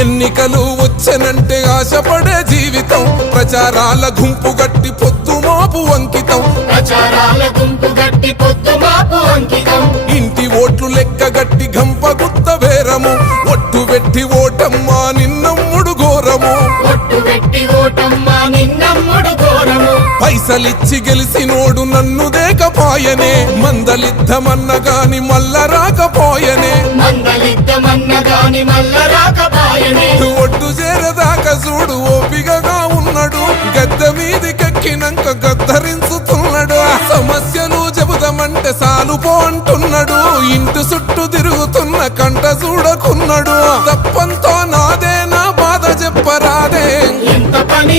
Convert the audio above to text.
ఎన్నికలు వచ్చనంటే ఆశపడే జీవితం ప్రచారాల గుంపు గట్టి పొద్దుమాపు అంకితం ఇంటి ఓట్లు లెక్క గట్టి గంప గుత్త వేరము ఒట్టు వెట్టి ఓటమ్మా నిన్నమ్ముడు ఘోరము పైసలిచ్చి గెలిసినోడు నన్ను దేకపోయనే మందలిద్దమన్న గాని మల్ల రాకపోయనే ఒడ్డు చేరదాకా చూడు ఓపికగా ఉన్నాడు గద్దె మీదికెక్కినాక గద్దరించుతున్నాడు సమస్యలు చెబుదామంటే సాలుపో అంటున్నాడు ఇంటి చుట్టూ తిరుగుతున్న కంట చూడకున్నాడు తప్పంతో నాదే నా బాధ చెప్పరాదే ఎంత పని